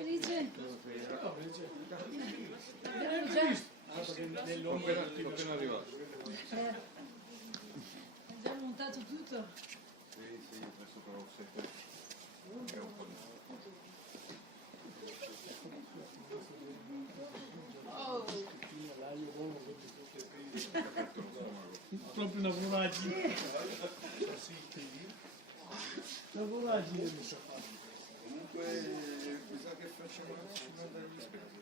Felice? Ciao Felice. Ho appena arrivato. Hai già montato tutto? Sì, adesso però 7 è un po' di... Proprio una voragine. Una voragine mi sa fare. Comunque mi sa che facciamo una decina degli spesi.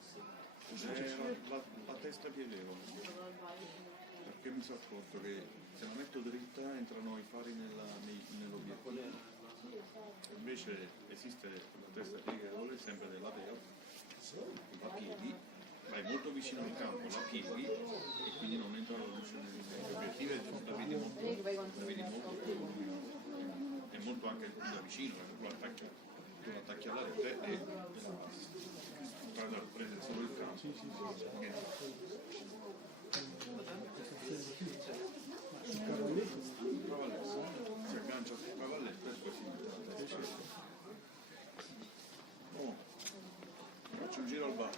La testa che levo. Perché mi sono accorto che se la metto dritta entrano i fari nell'obiettivo. Invece esiste la testa piegevole sempre della Teo, la pieghi, vai molto vicino al campo, la pieghi e quindi non entra la luce negli obiettivi e la vedi molto e molto anche da vicino, perché tu attacchi alla rete e prende solo il campo. Si aggancia sul cavalletto e poi si mette la testa. Faccio un giro al bar.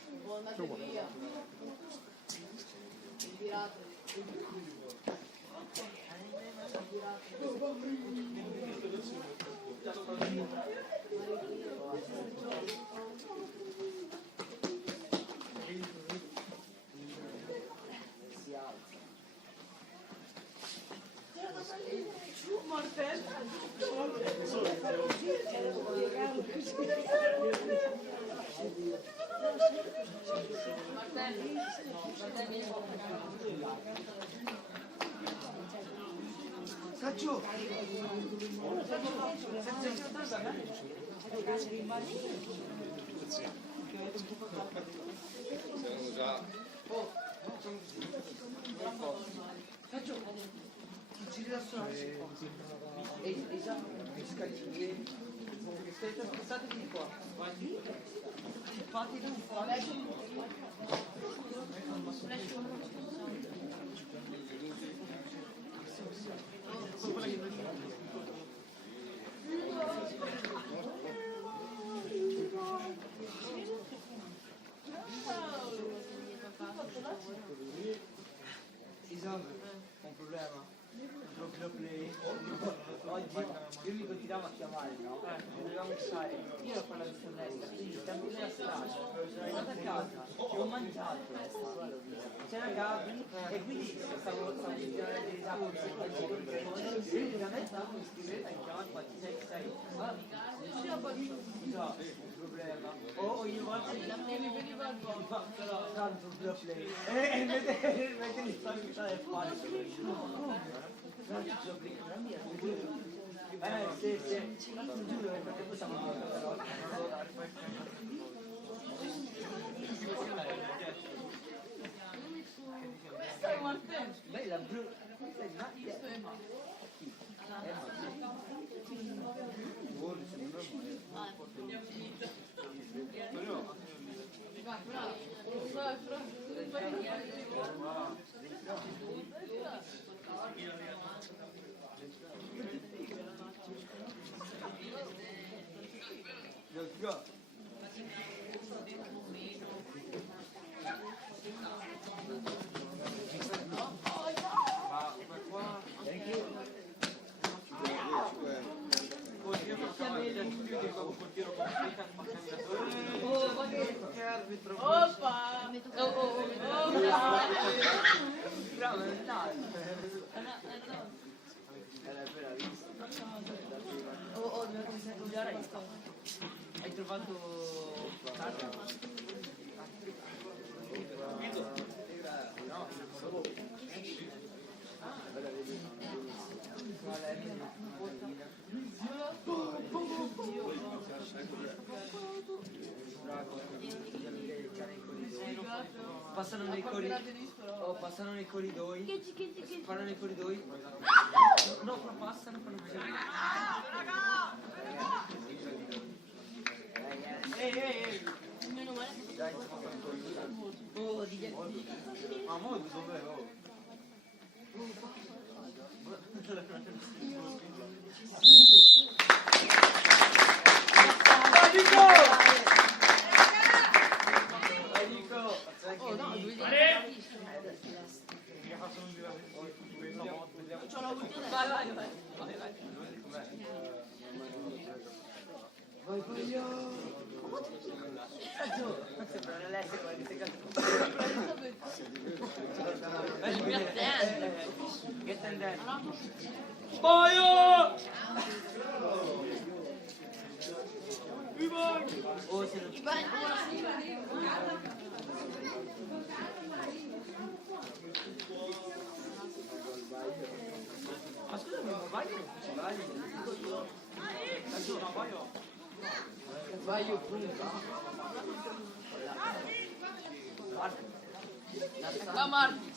Saccio! Siamo già... Saccio! Non ci rilassarsi qua. Esatto, spostatevi di qua. Fate un Esatto, un problema. Proprio play. Oggi io mi continuavo a chiamare, no? Dovevamo usare. Io ero parlato di sonnetta, quindi stiamo in una strada. Sono arrivato a casa, ho mangiato. C'era Gabri e quindi stavo girando le risate. Io veramente stavo in scrivere e chiamavo qua 6. Già, un problema. O ogni volta che mi veniva al posto. Però tanto proprio play. E invece di stare in sala e fare. Sì, giuro perché poi siamo però. Stai Martin? Bella blu. Questa è Martin. Oppa! Bravo, è hai trovato passano nei corridoi. Passano nei corridoi. Fanno nei corridoi. No, però passano, fanno così. Ehi. Meno male. Dai. Oh, di Ma molto dov'è? Dai, Nico! faccio un giro vediamo. C'ho la ultima. Vai. Vai Paglio! Sembra l'LS quella di Sega. Mi attende. Che tendente? Paglio! Oh, se non ma scusami, ma vai che ci vai? No, vai io. Paglio punta. Va Marti.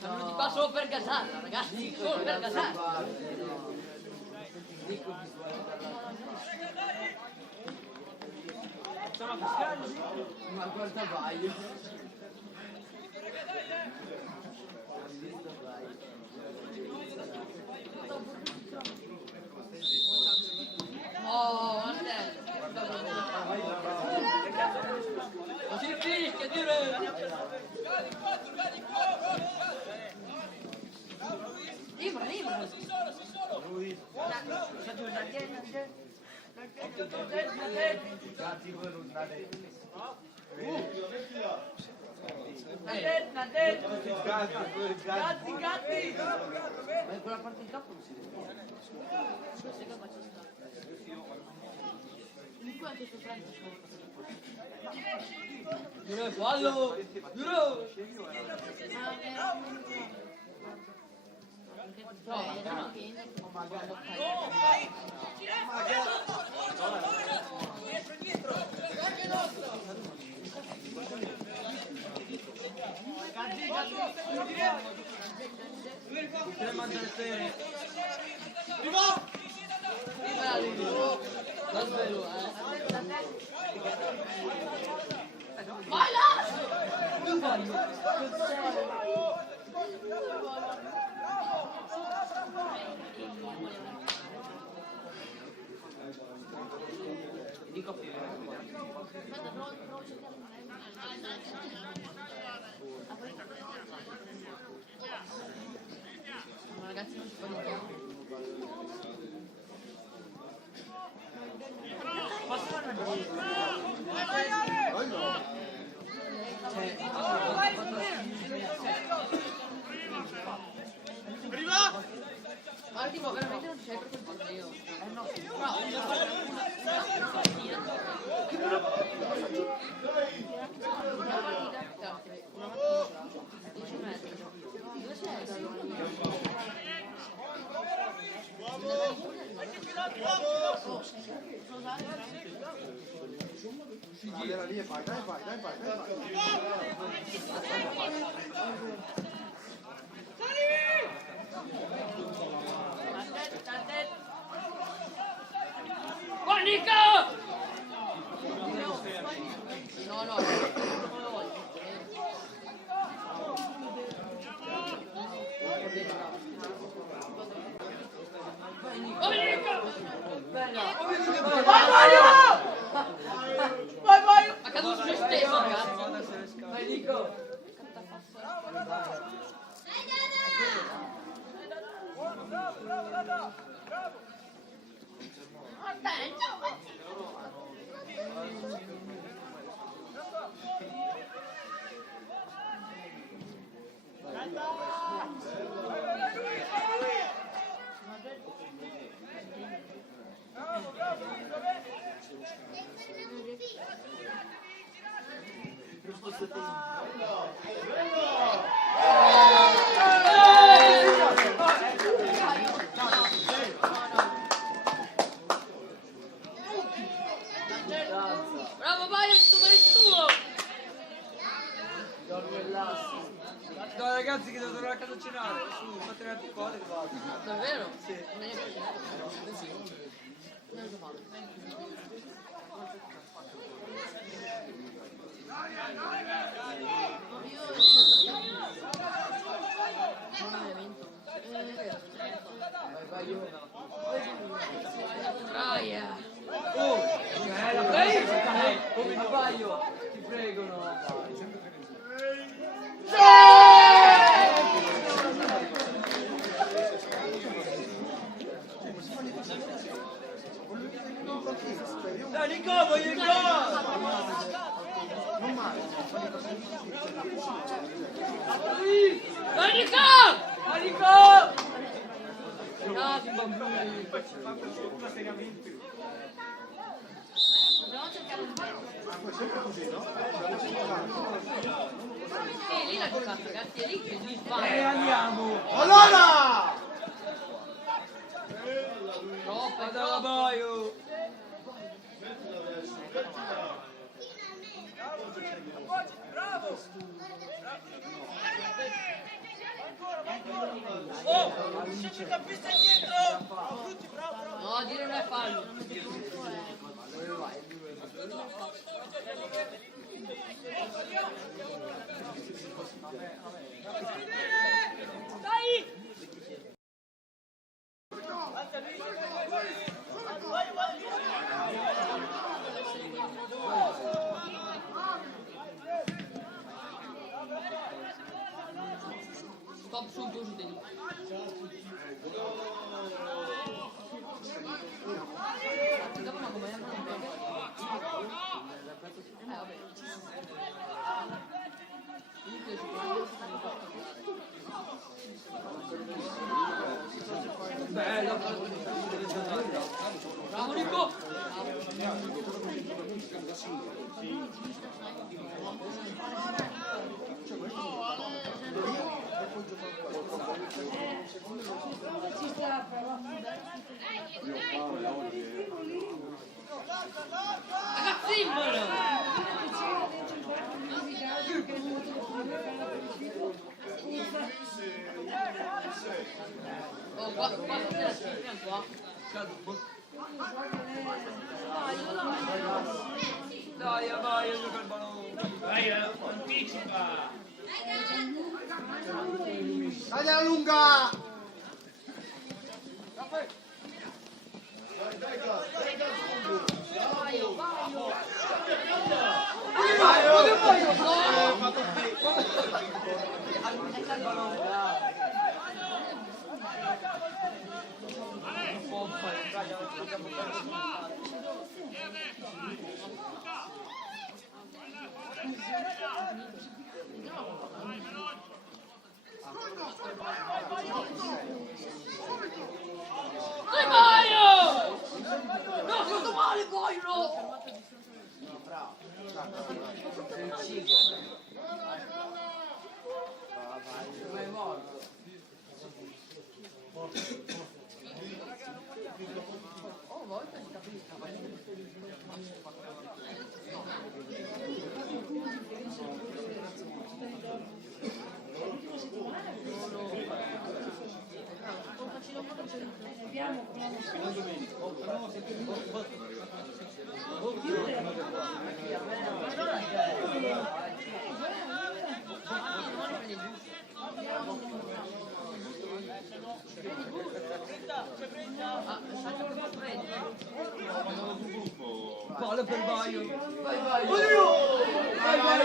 Sono di qua solo per gasarla, ragazzi. Solo per gasarla. Nico visuale Sono fiscali. ma guarda Paglio. Oh, Martello. Non si fischia, dire. Libera. Gatti voi non date. Gatti. Ma quella parte di capo non si vede. In quanto sto prendendo Giuro, fallo! Giuro! Tre mangiare te. Davvero, vai là! Dico più. Ragazzi, non si può dire. Posso fare una Ma tipo, veramente non c'è per quel torneo. No. Vai Nico! No. Vai Nico! Vai! Ha caduto su se stesso, ragazzi. Vai Nico! Bravo, vai, il tuo! No ragazzi che devo tornare a casa a cenare. Su, fate un altro cose che vado. Davvero? Sì. Non è piaciuto? Non lo so fare. Troia! Oh! Come Paglio! Ti prego, no! in bambini. Una seriamente. Dobbiamo cercare un bello. Ma sempre così, no? Lì l'ha giocato, ragazzi, è lì che lui sbaglia. Andiamo! Allora! Troppo, Vado troppo. alla Baio. No, dire non è fallo. Stop sul tuo giudello. Dopo ma come vabbè. Bello. Bravo Nico! Ragazzino! Oh, qua stasera ci fermiamo qua. Dai, vai, gioca il pallone. Vai, anticipa. Taglia la lunga! Dai Mario! No, fatto male Mario! Oh, volta si capisca. Palla per Baio. Vai, vai. Vai, vai!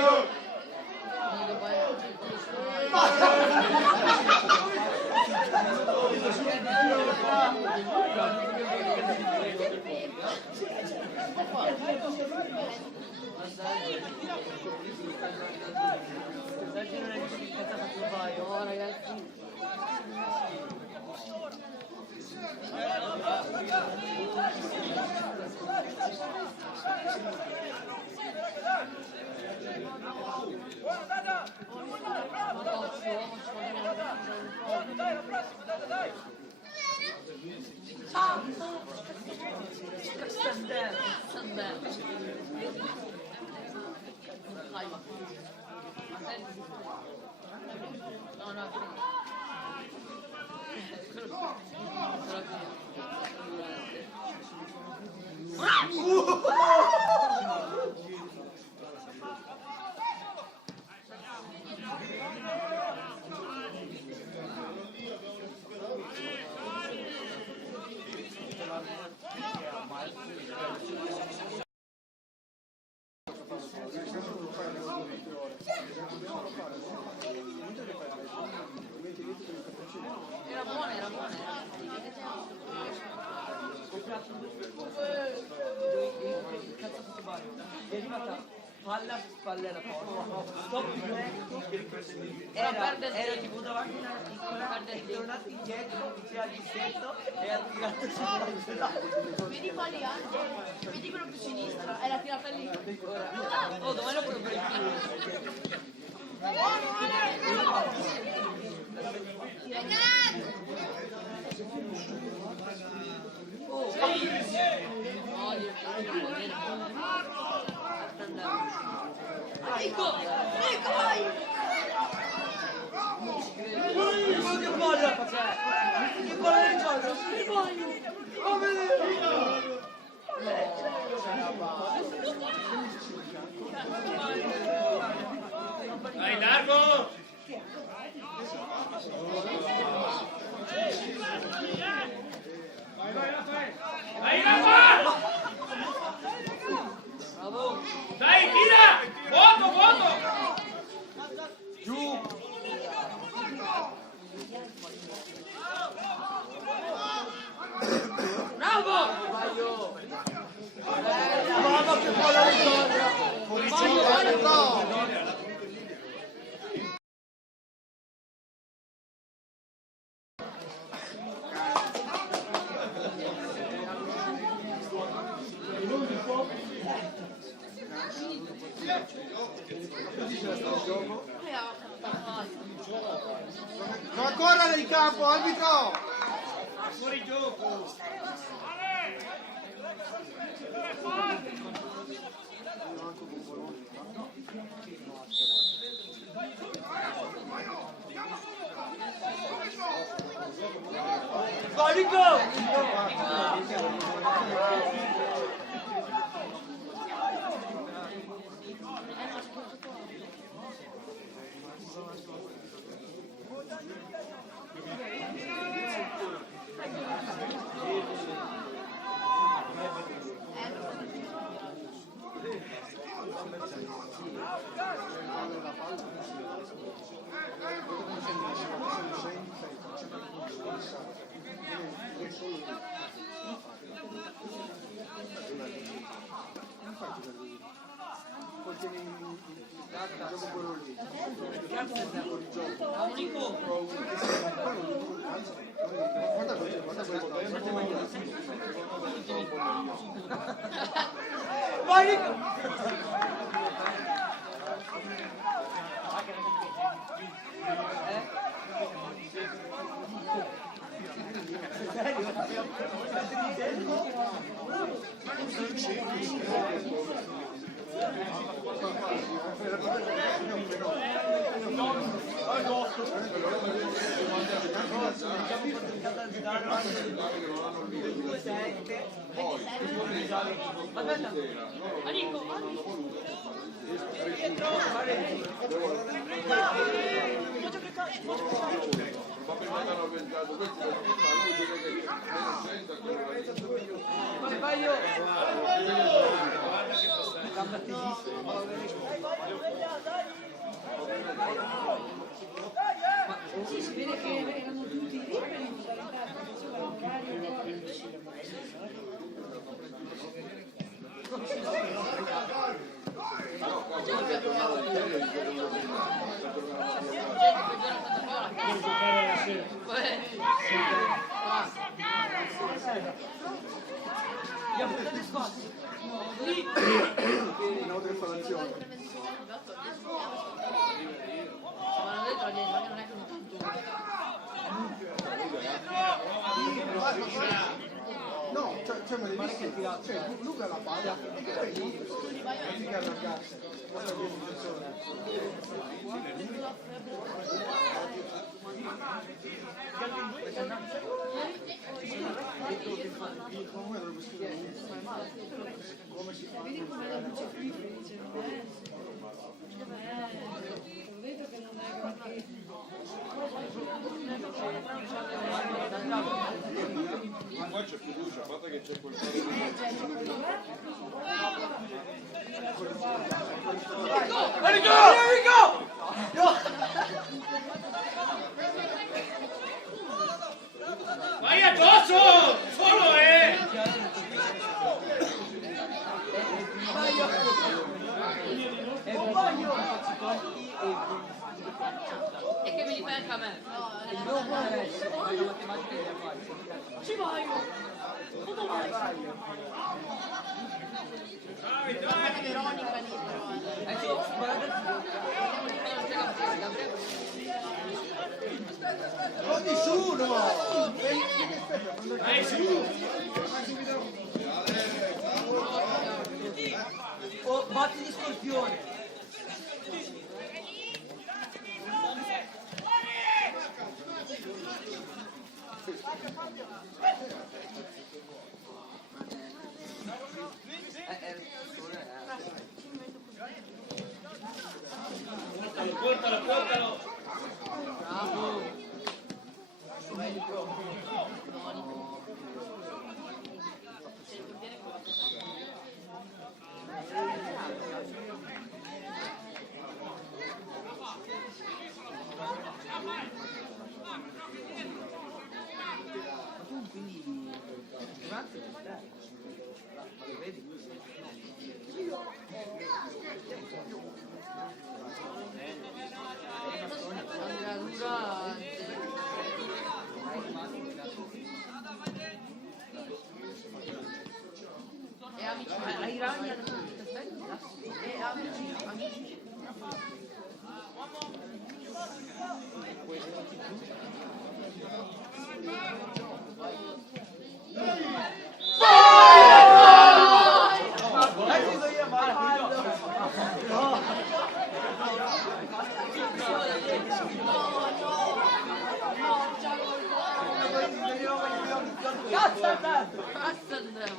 No, ragazzi. No, no, era buona, era buona. Cazzo fatto Baio. È arrivata palla su spalle alla porta. Stop diretto. Però Era perde tipo davanti una piccola, Perde è il tempo. tornato indietro, vicino al dischetto e ha tirato su. Vedi qua lì anche, vedi quello più sinistra, è la tirata lì. Oh, dov'è la quello per il più? Che palla! Che palla del giorno! Che Dai, largo! Dai, Rafa! Dai, tira! Vuoto, vuoto! Mamma che palla del giorno! Non correre in campo, arbitro! Fuori gioco! Vai Nico! Vai Nico! Vai io! Sì, si vede che erano tutti lì per in modalità Abbiamo dato spazio. Lì! No, deve fare l'azione. ma non è tra niente, non è che non tanto. No, cioè ma devi cioè Luca la palla e poi figa la cazzo. Guarda che Vedi come la luce qui felice, non è? Ho detto che non è granché. Ma qua c'è fiducia, a parte che c'è quel Vai addosso! Solo Vai io! anche a me. Il mio vuole essere, ma le matematiche le faccio. Ci vai! Dove vai? Bravi, dai! Veronica lì però. Ecco, guarda. Non nessuno! Dai, su! Oh, batti di scorpione. Portalo, portalo! Bravo! Quindi, grazie. Vedi? Andrea Durante. E amici. Ai ragni hanno fatto bella. E amici. Cazzo Andrea! Basta Andrea.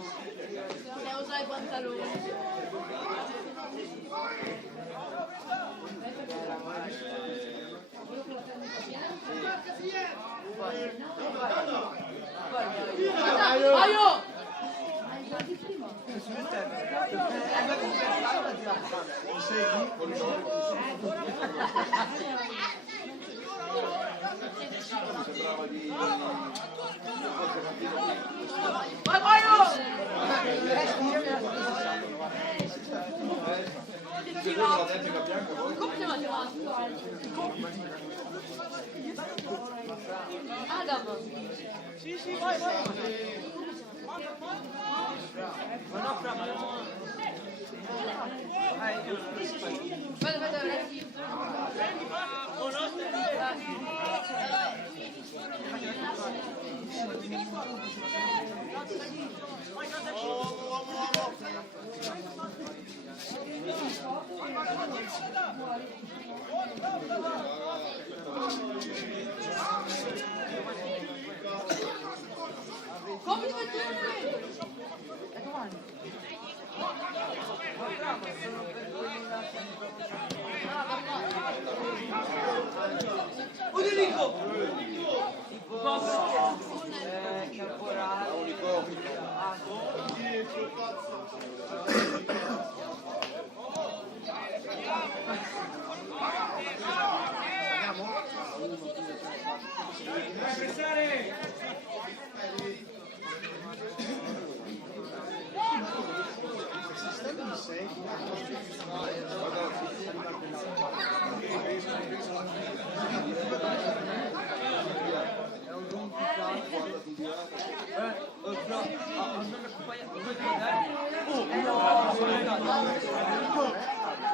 Se usa i pantaloni. Aio! Sembrava di... Vai Aio! la tecnica bianca poi? Come si chiama? Adam! Ma no, brava, Aspetta, come ti metti? Udinico! Caporale. Dai, pensare!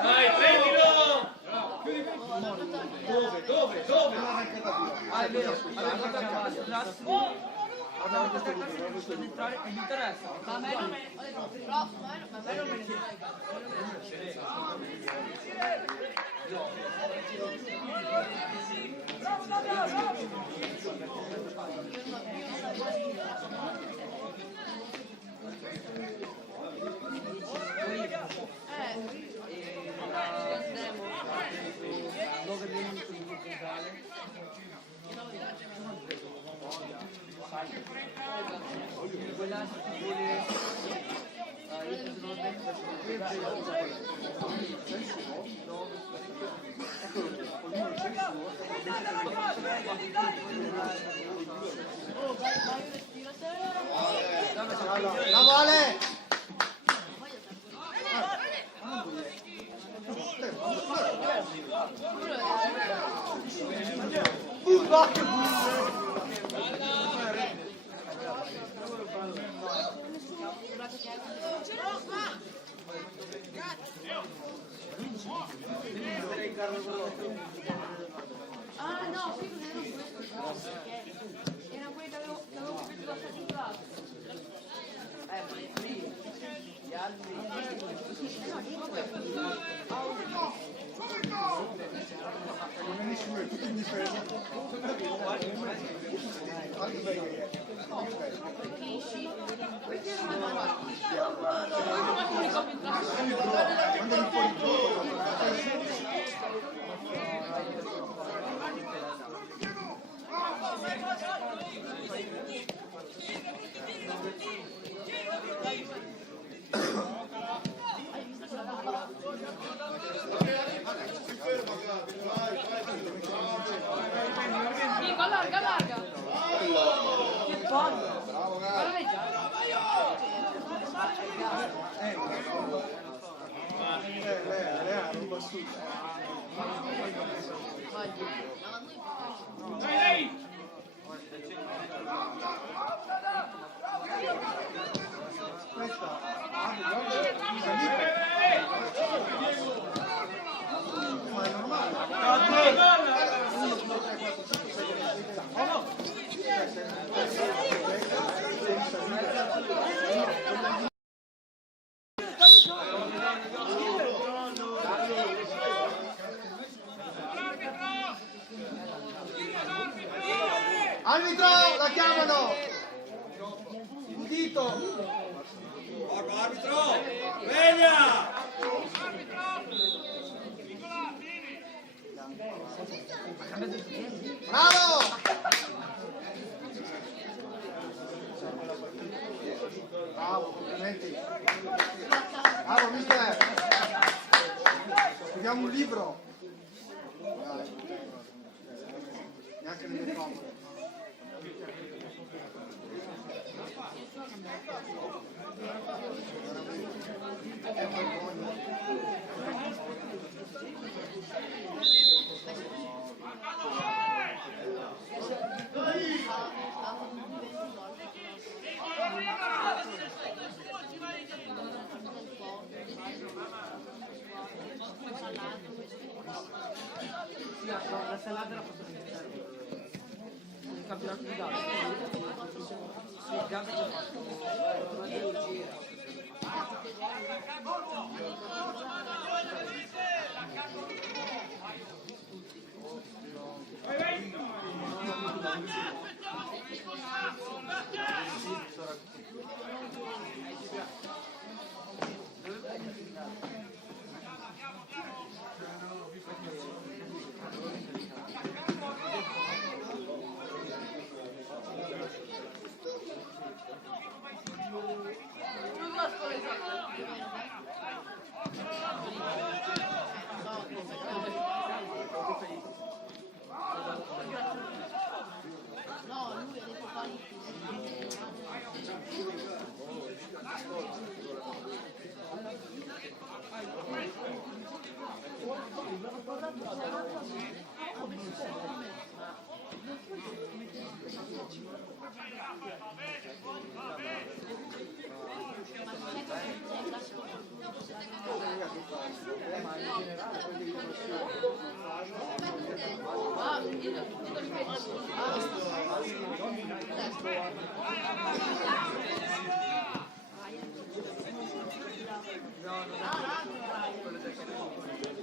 Dai, prendilo! Dove? Ah, è vero, allora cosa cavale? Grazie. Guardate queste cose, non riesco ad entrare, non mi interessa. Ma a me non me ne frega. Dove vieni con il musicale? Quella si vuole... Bravo Ale! Quello è va che buio! Ah no, qui non erano questi, erano quelli che avevo capito da stato. Ma lì, gli altri... Non è nessuno, è tutto in difesa. Anche perché mandali fuori gioco. Nico, allarga, allarga. Che palle! Guarda lei già. Lei ha roba assurda. Dai, dai! Questa ma è normale. Arbitro, la chiamano! Udito! Arbitro! Sveglia! Bravo! Bravo, complimenti. Bravo, mister. Vediamo un libro. Neanche nelle comode. La salata la posso mettere nel campionato di Gabri. Sì, Gabri l'ha fatto una trilogia.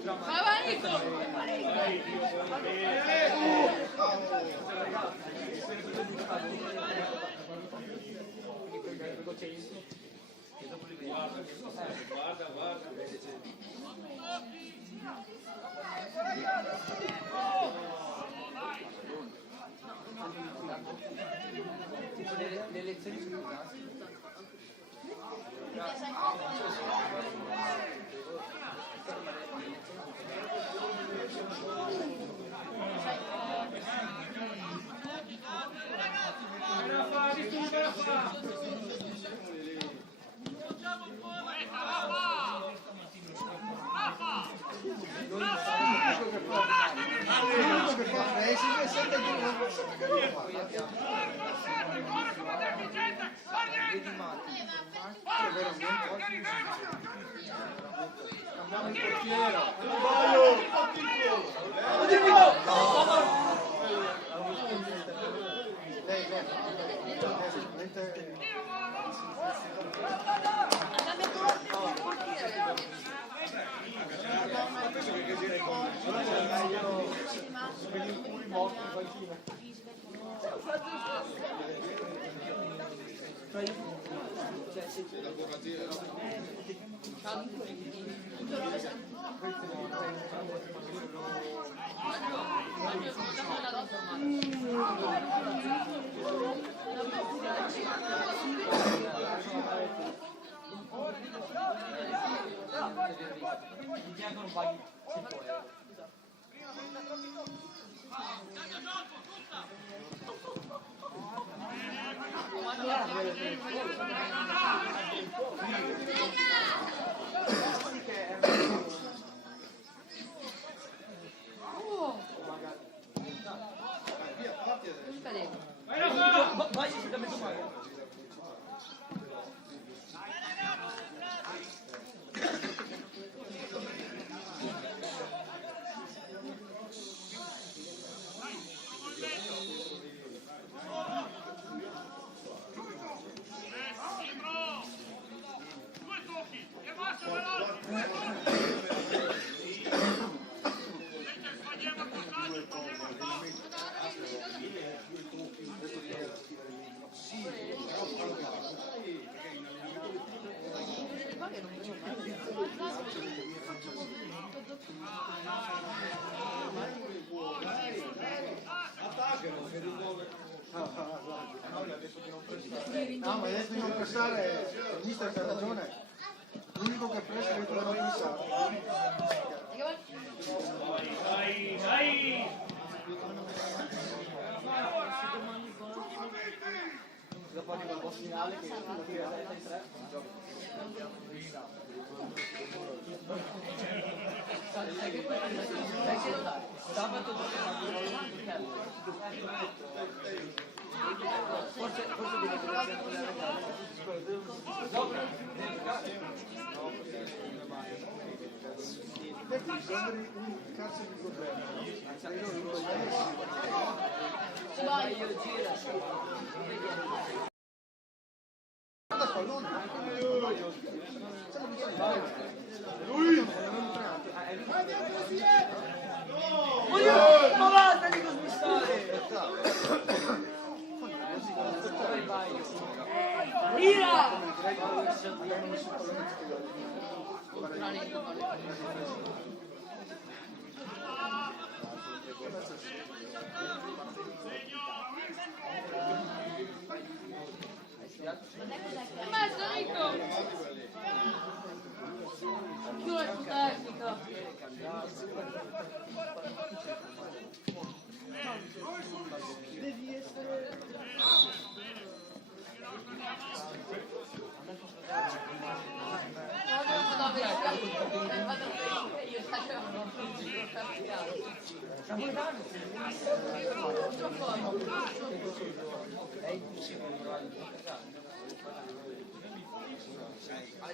Vai, vai, Nico! Guarda, guarda. Tipo le lezioni sul gas. L'unico che fa, lei si sente poi abbiamo vedi Matti, Cambiamo il portiere. Vai, si sta messo male. No, ma adesso di non pressare, il mister c'ha ragione. L'unico che pressa è il tuo pressare. Dai, dai! Dopo arriva il boss finale che lo tira dai 3. Sabato forse deve Sembri un cazzo di problema, no? io gira. Guarda pallone. Ma basta di cosmissare! Tira! Basta Nico! Chiudo il tecnico! Devi essere...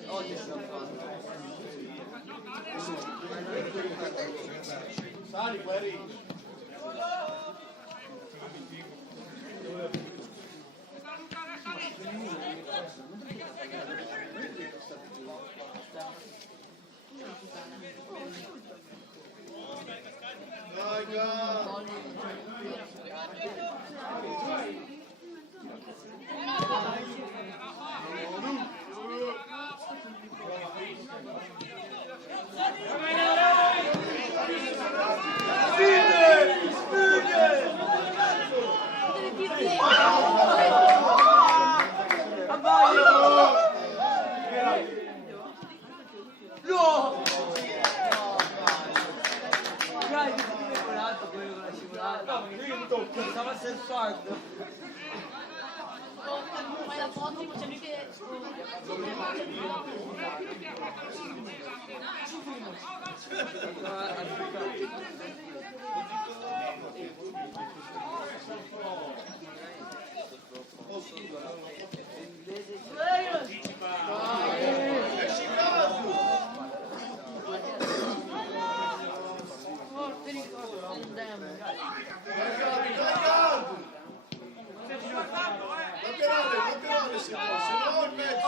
Oggi sono fatto. Sali, Guerri. Pensava a essere sordo. Fai la foto, c'è lui che... Laterale, se no in mezzo.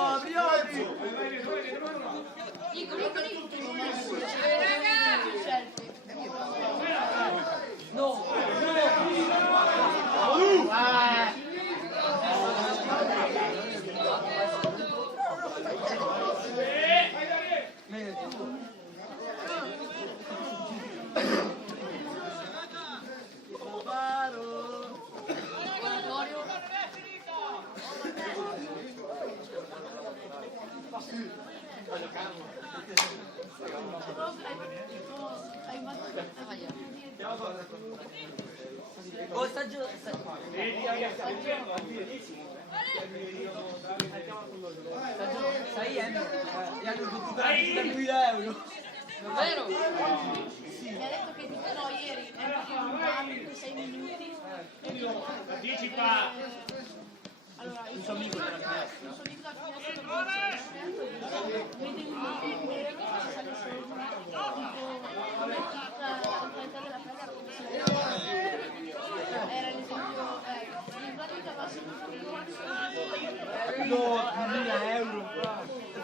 No! Oh, saggio. Sai, gli hanno tutti da 2000 euro. Vero? Mi ha detto che tipo no, ieri è andato in 6 minuti. Anticipa. Allora, il suo amico della finestra lo vede un vero che sale solo della frega come se era l'esempio in pratica va No, 2000 euro.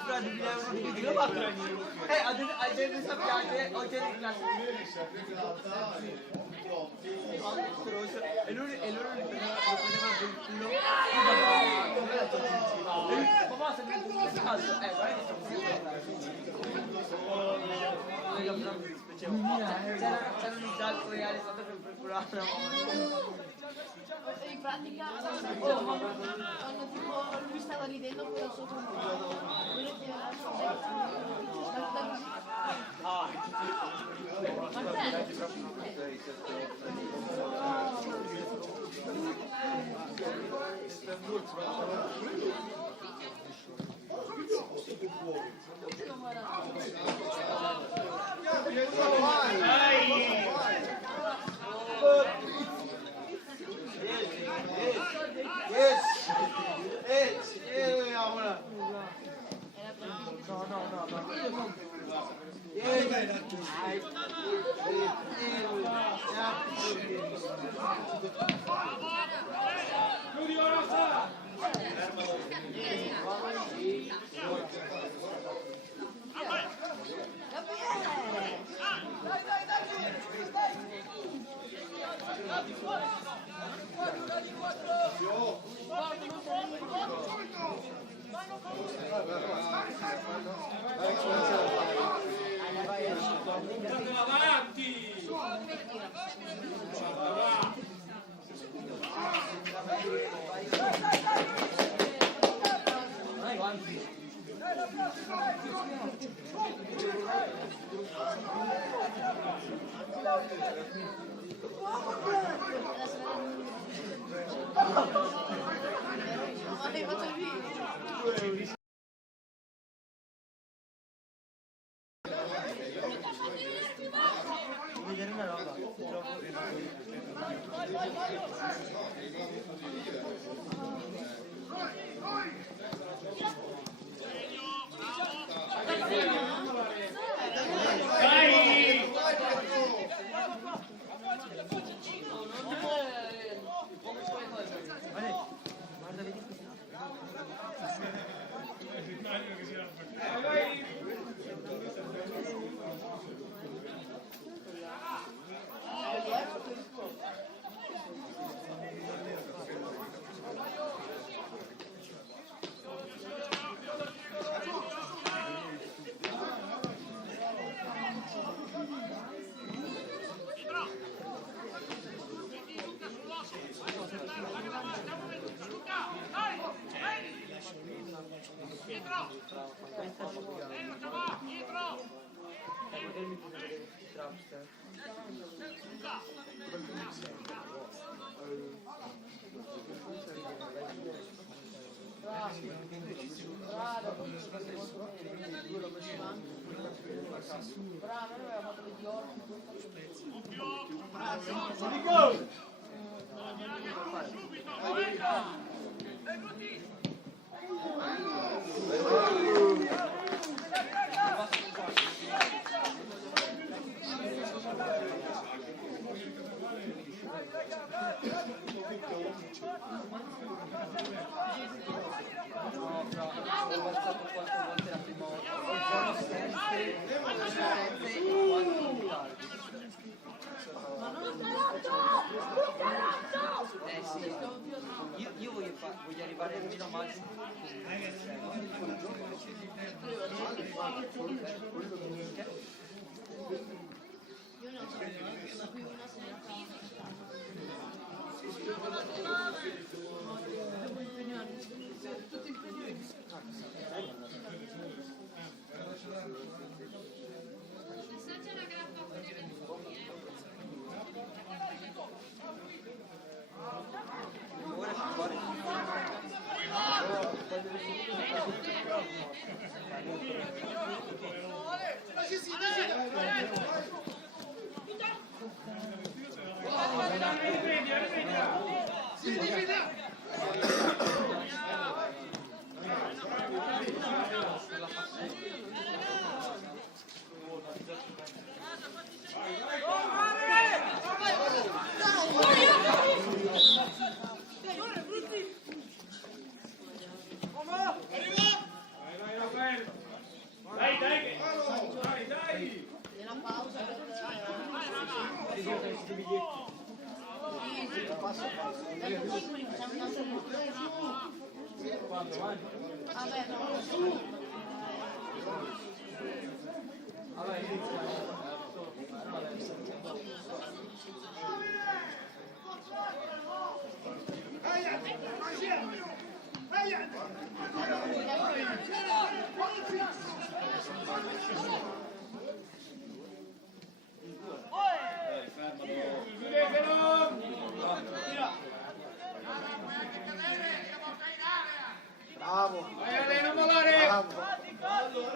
Fra 2000 euro di che va a gente sappiate, oggi è in classe. E loro lo prendevano per il culo. Papà se non mi caso, guarda che sto c'erano i gialli reali, è stato per curare una volta. in pratica quando tipo lui stava ridendo con il suo compagno quello che era No, però ho alzato 4 volte la prima volta. 7 e 4 minuti tardi. Sì, io voglio arrivare almeno a maggio. Ora si fuori. Dai, dai, dai! Nella pausa vabbè, Bravo. Vai Ale, non volare! Bravo. Vai, vai!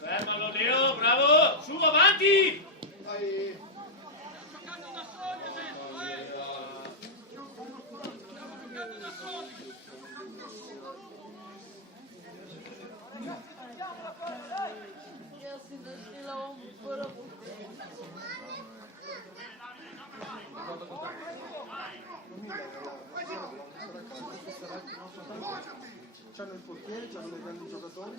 Fermalo Leo, bravo! Su, avanti! Dai. C'hanno il portiere, c'hanno dei grandi giocatori.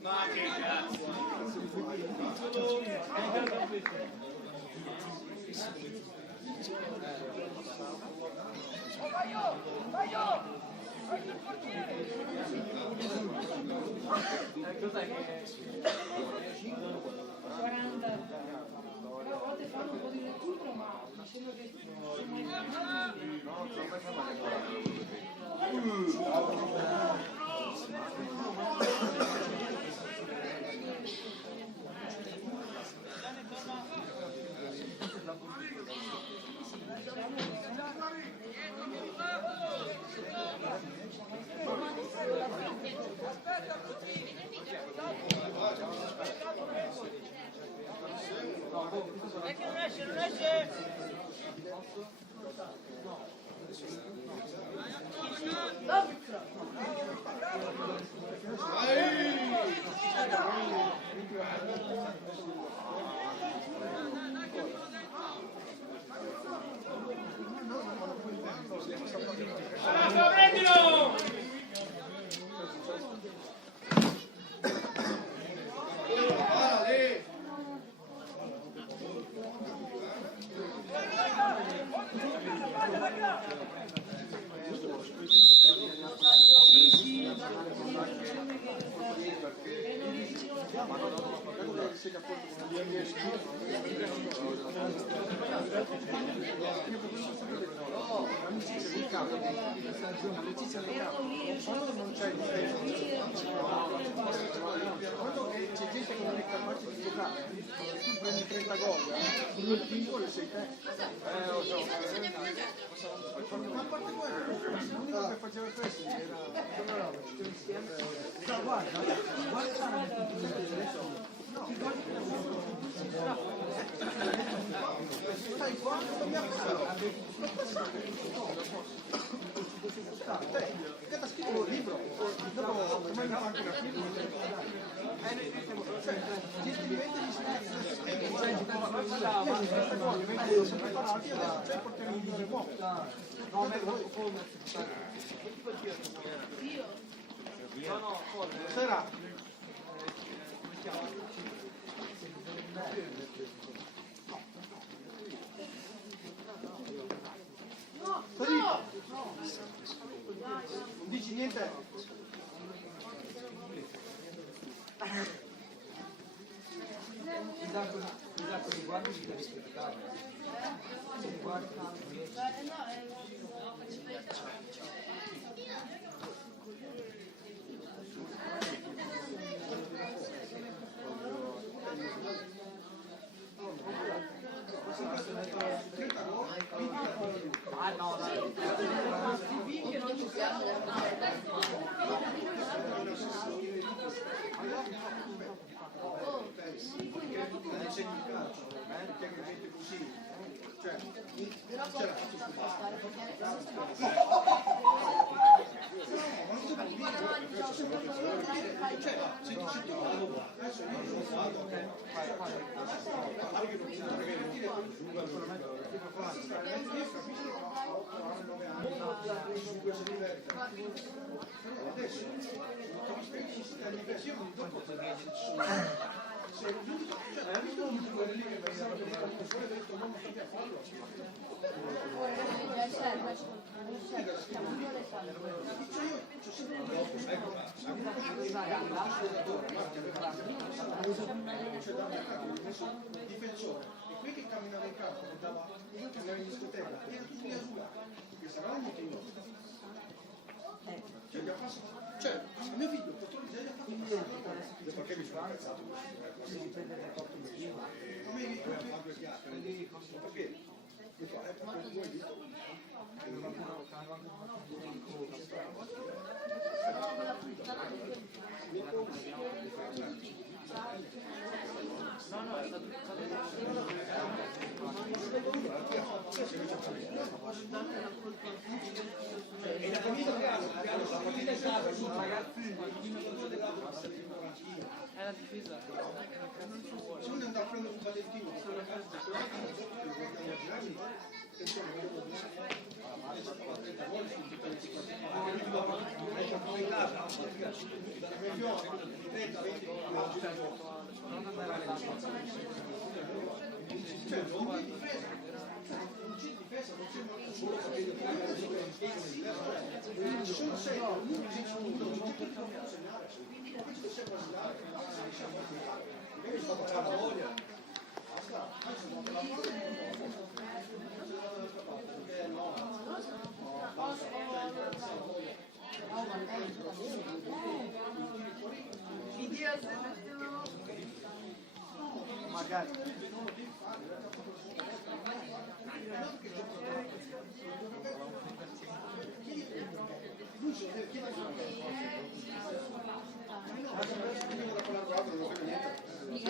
Ma che cazzo! Cos'è che... 40. Però a volte fanno un po' di recupero, ma mi sembra che sono mai Rafa, prendilo! Non c'è difesa, quando c'è gente che non è capace di giocare, tu prendi 30 gol, il piccolo sei te. Lo so. Ma a parte quello, l'unico che faceva questo era stai qua, mi ha che ti scritto un libro, dopo come mi fa anche una film, ci scrivete gli scrivete sempre parati e adesso c'è il portiere migliore uomo. Sera. Non dici niente? Esatto, riguardo si deve rispettare. Se riguardo no, Che non ci siamo. Difensore, e qui che camminava in campo, che andava in discoteca, era tutti a giocare, che sarà un motivo. Cioè, mio figlio, 14 anni ha fatto perché mi sono incazzato? Perché? è la difesa. Se uno andava a prendere un Valentino, magari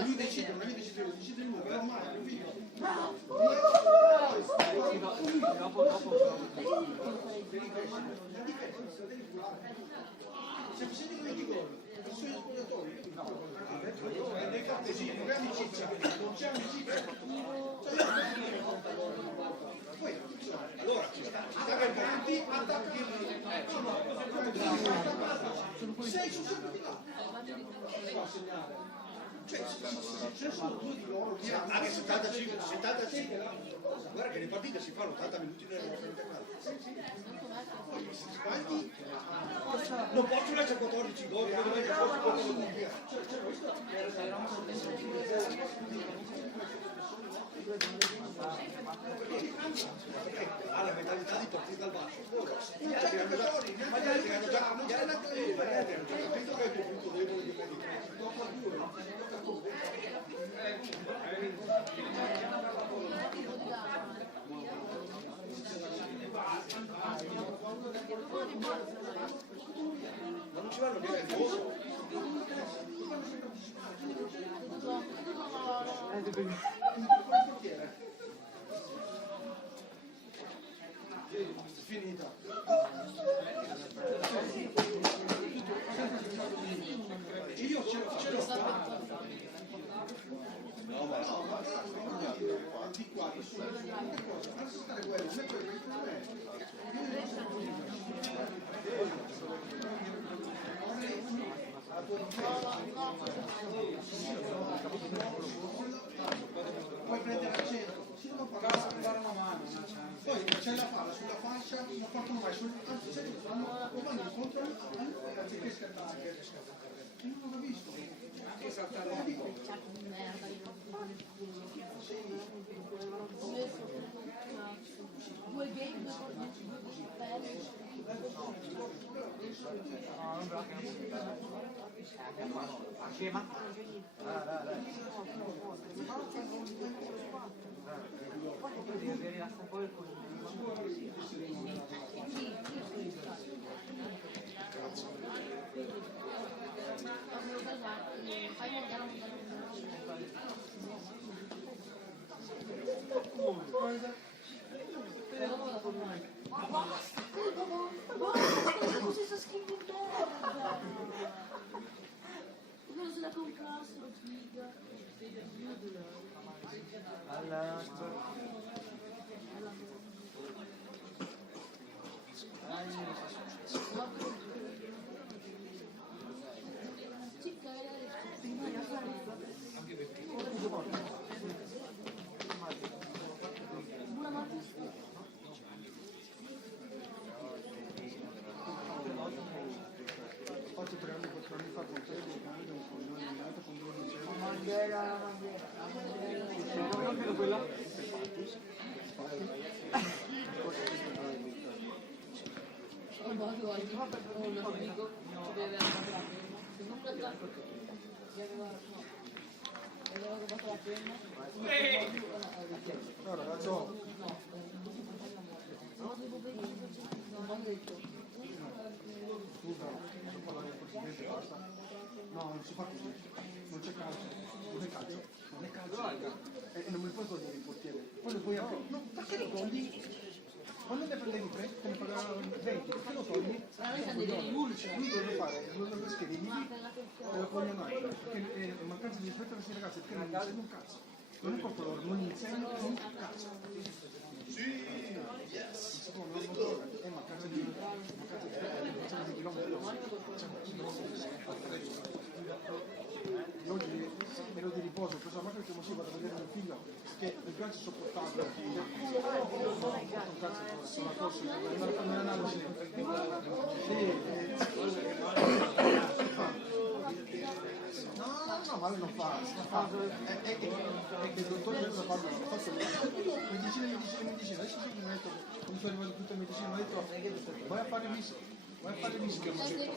lui decide, non è decide lui, ormai difesa, la devi curare. Se siete 20 gol, i suoi spogliatori, no, nel campesino, non è amicizia, non c'è amicizia. Poi, allora, attacca il Ganti, attacca sei su sempre là. Fa segnare. Cioè, se sono due di loro, anche 75, guarda che le partite si fanno 80 minuti nella nostra quanti? Non possono essere 14 gol, non deve essere 14 gol. Ha la mentalità di partire dal basso. Gli altri hanno già capito che è il tuo punto debole di non ci vanno bene il fondo. finita. Io ce l'ho fatta. No, ma di qua, di su, ma stare quello, metto il puoi prendere al centro, si devono dare una mano, poi c'è la palla sulla fascia, la portano mai sul vanno incontro anziché scattare. Io non capisco. Due game, cosa schifo in terra? Non se la concassero, figa. Ho fatto 3 anni, 4 anni fa con te, un coglione di nato con 2 licei. No ragazzo, scusa, posso parlare con il presidente, basta. No, non si fa così, non c'è calcio, non è calcio, non è calcio, raga. E non me lo puoi togliere il portiere. Poi lo puoi anche. No, perché lo togli? Quando ne prendevi 3, te ne pagavano 20, perché lo togli? Lui deve fare, non deve scrivere lì e lo vogliono anche, perché è mancanza di rispetto a questi ragazzi, perché non insegnano un cazzo. Non è colpa loro, non insegnano un cazzo. Sì, yes. È mancanza di chilometri. Io oggi ero di riposo, ho preso la macchina e dicevo sì, vado a vedere mio figlio, che il calcio è sopportabile. Un cazzo sulla corsa, andare a fare un'analisi. No, male non fa. È che il dottore cosa fa? Ha fatto medicina, adesso sì che mi ha detto, come sono arrivato tutte le medicine, mi ha detto vai a fare rischio, mi ha detto.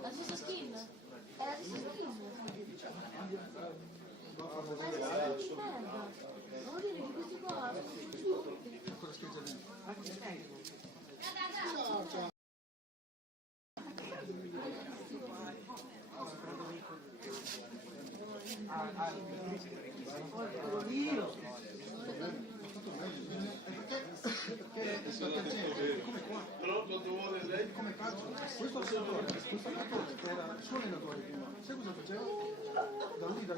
La stessa skin? È la stessa skin? Come calcio, questo allenatore che era il suo allenatore prima, sai cosa faceva? Da lui da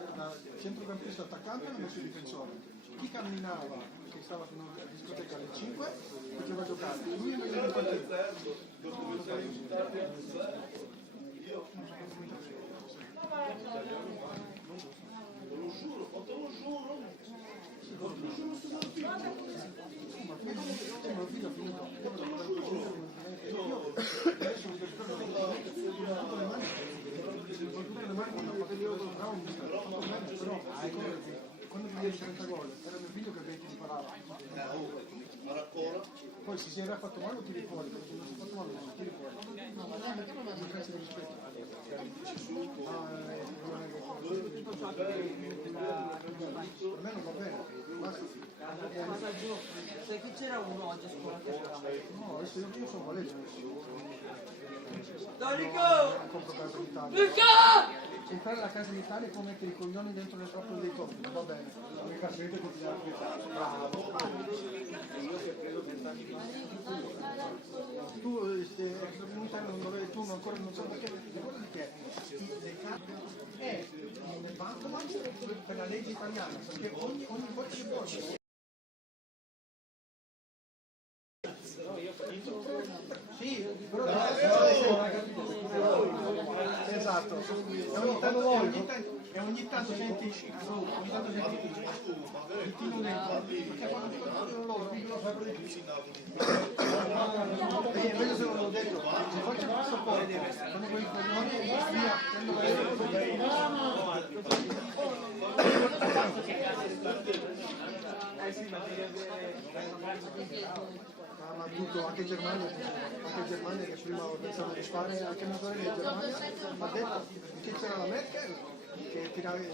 centrocampista attaccante l'ha messo difensore. Chi camminava, che stava in una discoteca alle 5, faceva giocare. Lui è meglio in partita. Quando facevi 30 gol era mio figlio che ti parava. Poi se si era fatto male lo tiri fuori, perché se non si è fatto male non lo tiri fuori. No, ma dai, perché non Non calcio di rispetto. Per me non va bene. Basta. Sai che c'era uno oggi a scuola che era? No, adesso io sono Valeggio. Dorico! Compro casa in Italia. Luca! Entrare alla casa in Italia è come mettere i coglioni dentro le proprie dei topi, non va bene. L'unica sede che ti dà bravo. Tu in Italia non dovevi, tu ancora non sai perché, perché è un bancomat per la legge italiana, perché ogni volta che vuoi. Sì, però esatto, e ogni tanto senti il tiro dentro, perché quando fanno loro e invece se non l'ho detto, se faccio questo poi, quando quei coglioni via, ma tutto, anche Germania che prima pensava di fare, anche Mussolini in Germania ha detto che c'era la Merkel che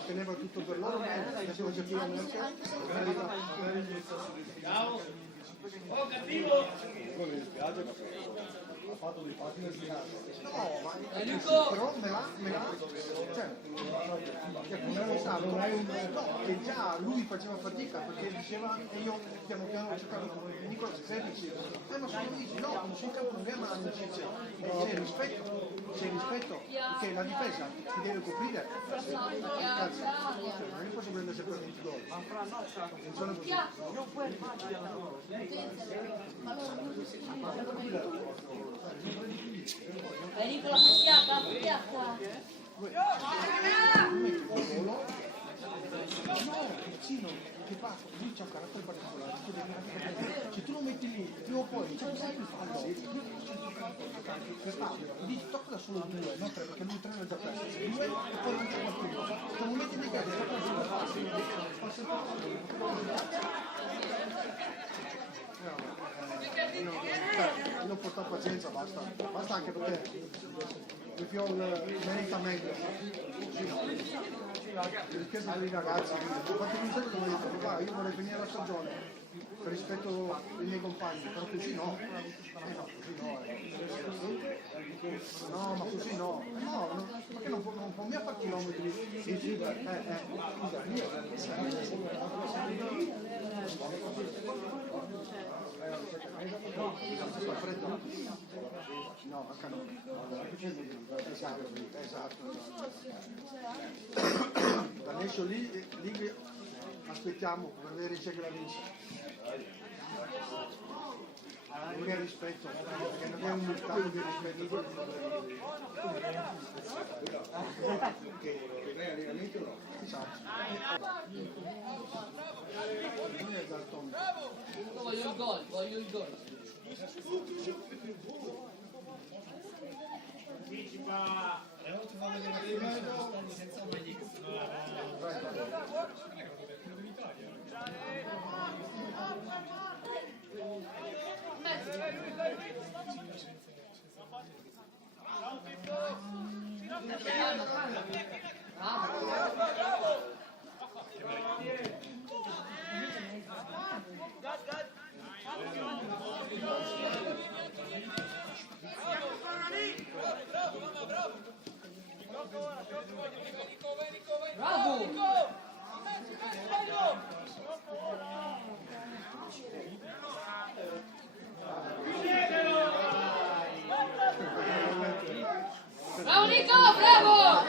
teneva tutto per loro, adesso non c'è più la Merkel. Ciao. Oh, cattivo. Ha fatto dei fatti nel no, ma però me l'ha cioè che non sa, non è un no, che già lui faceva fatica perché diceva e io piano piano cercavo con Nicola Cevic ma sono amici, no, non si campo non abbiamo amicizia c'è rispetto perché la difesa ti deve coprire cazzo non io posso prendere sempre 20 gol funziona così Non puoi fare Vieni con la picchiata, picchiata. No, piccino, che fa? Lui c'ha un carattere particolare, se tu lo metti lì, prima o poi c'è sempre il fallo, per farlo, dici tocca da solo 2, non 3, perché lui 3 l'ha già perso, 2 e poi non c'è qualcuno. Se non metti dei casi, tocca da solo io non porto pazienza, basta anche perché il Piol merita meglio. Richiesta dei ragazzi, qualche concetto dove dico, guarda, io vorrei finire la stagione per rispetto ai miei compagni, però così no. No, così no. No, ma così no. No, perché non può mica fare chilometri. Sì, no, anche no. Esatto. Da adesso lì aspettiamo per vedere c'è che la vince. Non è rispetto, perché non è un multato di rispetto. Che lei allenamento no? Esatto. Non è dal tono. Voglio il gol. Anticipa. Senza maglia. Nico, bravo!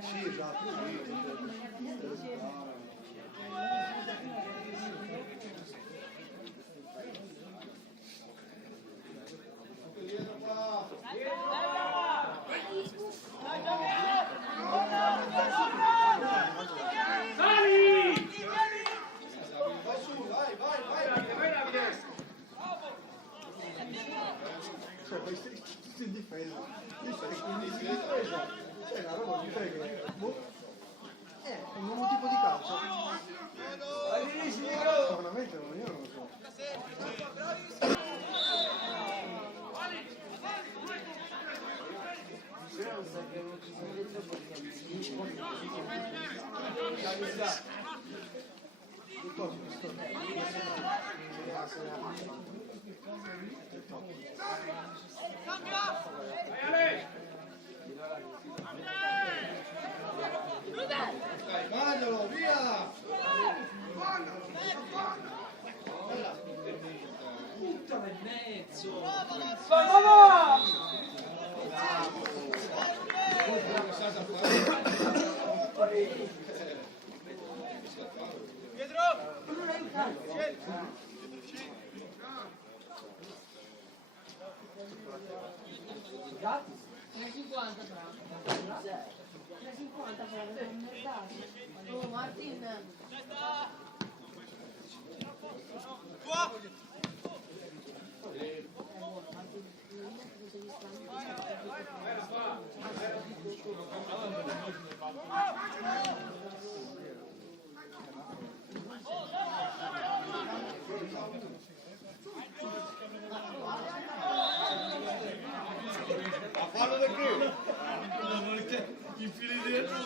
Sì, esatto, cioè, vai tutti in difesa. Io sarei quindi in difesa. Cioè, la roba mi sai che è un nuovo tipo di calcio. Veramente io non lo so. Dai, mandalo, via! Puttana e mezzo! Gratis? 3,50 però. 3,50 però, è un mercato. Oh, Martin. Fallo del gol! Infili dentro.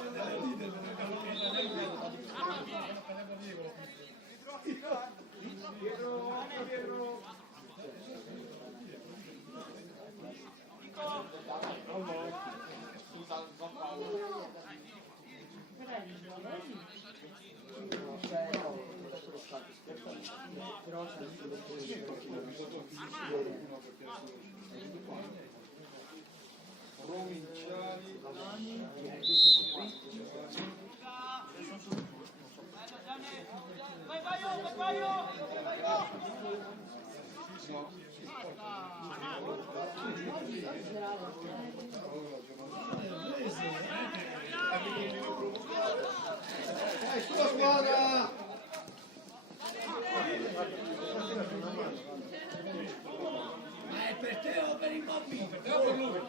Provinciali. Sulla squadra! Ma è per te o per il bambino? Per te o per lui?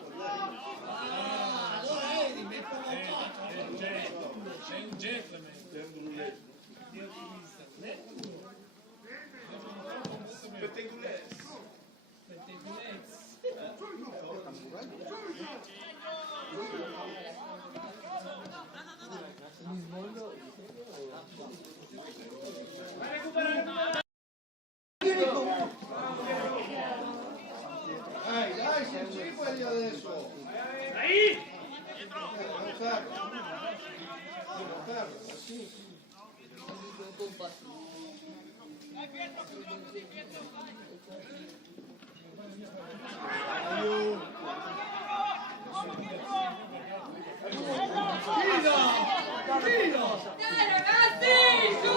Ah, allora vedi, mi fa sei un gentleman. Dai, siamo 5 lì adesso! Dai! Non fermo! Non fermo! compatibili. Dai ragazzi, su!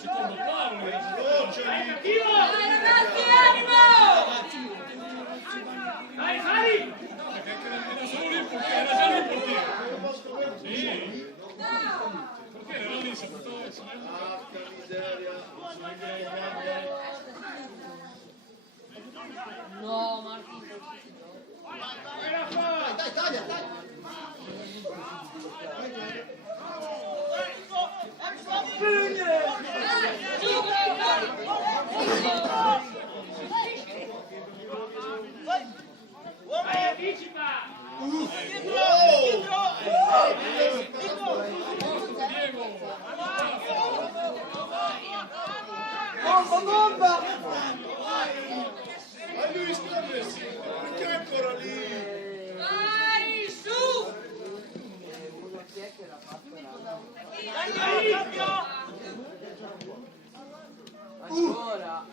Secondo Paolo, Dai ragazzi, animo! dai, sali! Perché era solo lì il portiere, era già lì il portiere. Sì. Il portiere era lì, saputo. No, Martin. Dai, taglia, taglia. Bomba! Ma lui scorresi, perché è ancora lì? Vai, su! Chi è che l'ha fatto? Ancora.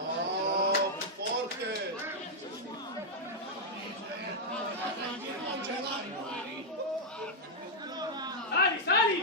Oh, forte! Sali, sali!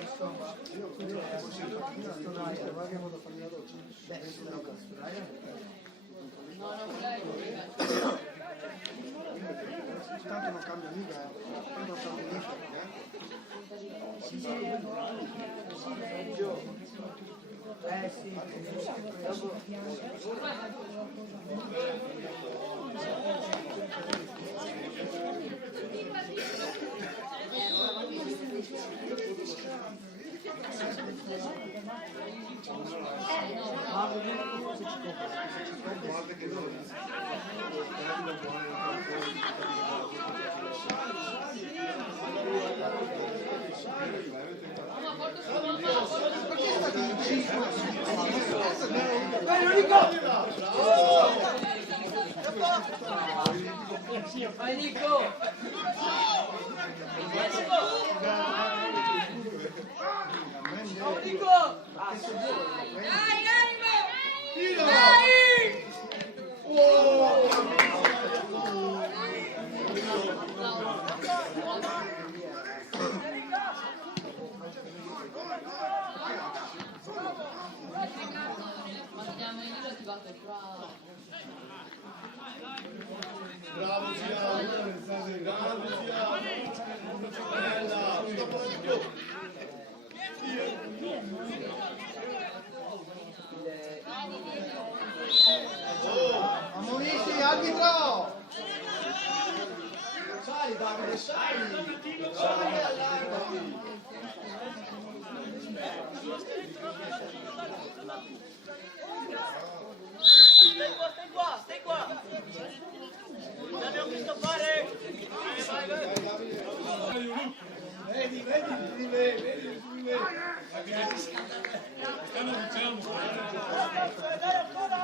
Insomma, io quello è così, ma che modo farmi la doccia? Beh, no, tanto non cambia mica, tanto non cambia niente. Sì. Dopo... Guarda che non Vai Nico! Nico! Dai, animo! Dai! Ma andiamo in giro attivato il bravo. Bravo Gianni, bravo Gianni. Bella, dopo si più. Ammonisti, arbitro! Sali Davide, sali! Sali, allargati! Stai qua! L'abbiamo visto fare! Vai! Vedi di me. Stiamo diciamo. Dai ancora!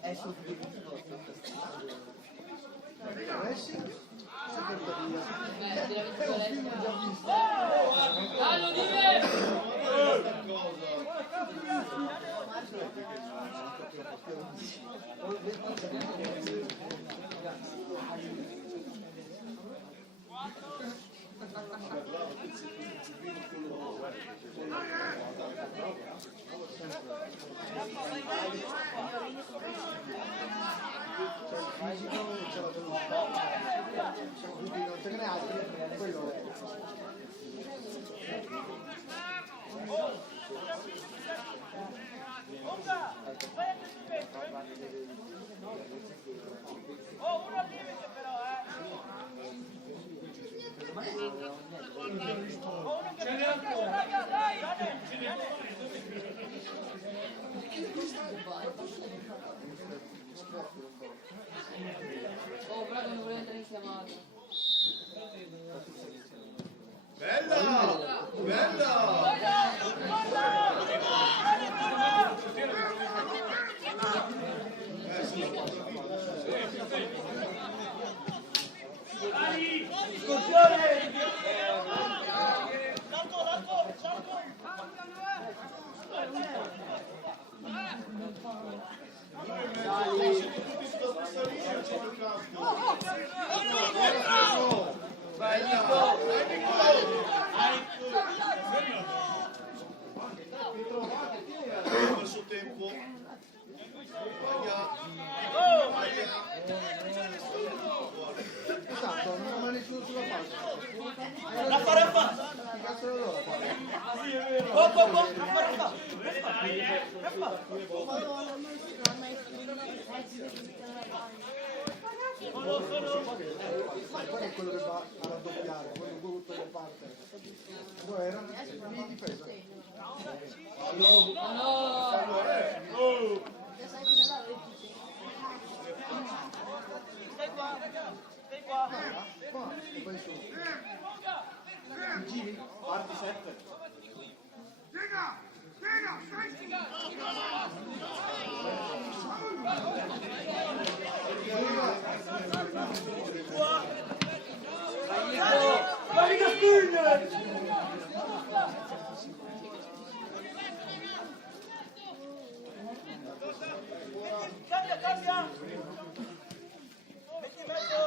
È subito. Dallo di me! Oh, uno al limite però, Oh, uno che raga, dai! Oh, però non volevo entrare in chiamata. Bella! Bella! Il suo tempo. Esatto, non ha mai nessuno sulla palla. Raffa! Che cazzo lo do la palla? Guarda quello che va a raddoppiare, quello brutto che parte. Dove era? Lì in difesa. Stai qua! Stai qua! Qua, e poi su. Giri? Parti 7. Cambia! Metti in mezzo!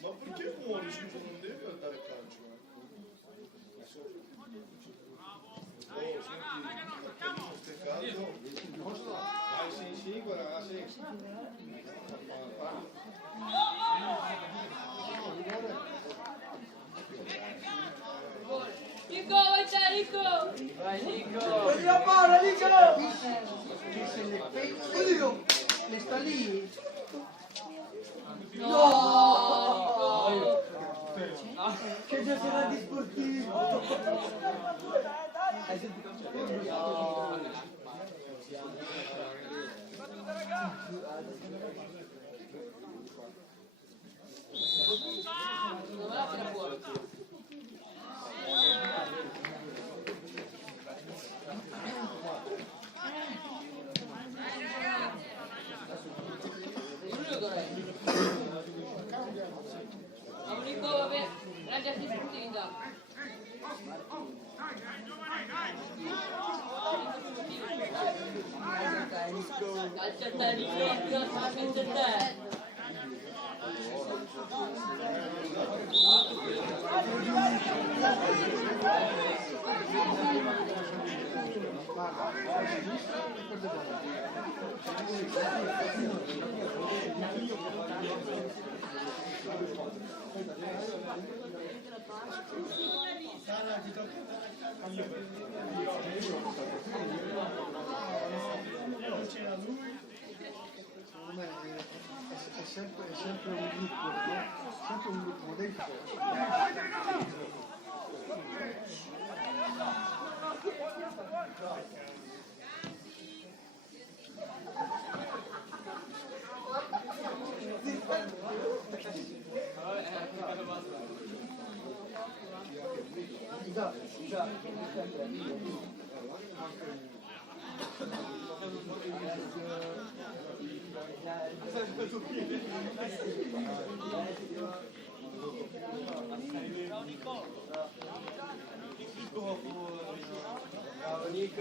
Ma perché muori? Scusa, non devi andare a calcio. Stai caldo? Sì, guarda, sì. Nico, vai te, Nico! Vai Nico! Prendi la palla, Nico! Che se le oddio! Le sta lì? No! Che giocare di sportivo! Hai sentito? Non me la tira fuori. Nico, vabbè, ragazzi sportivi da. Calcia te, Nico, calcia te. Secondo me è sempre un gruppo, no? Sempre un gruppo dentro.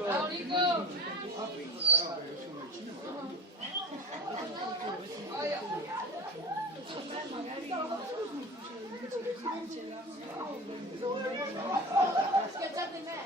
Ciao Nico! Schiacciate me,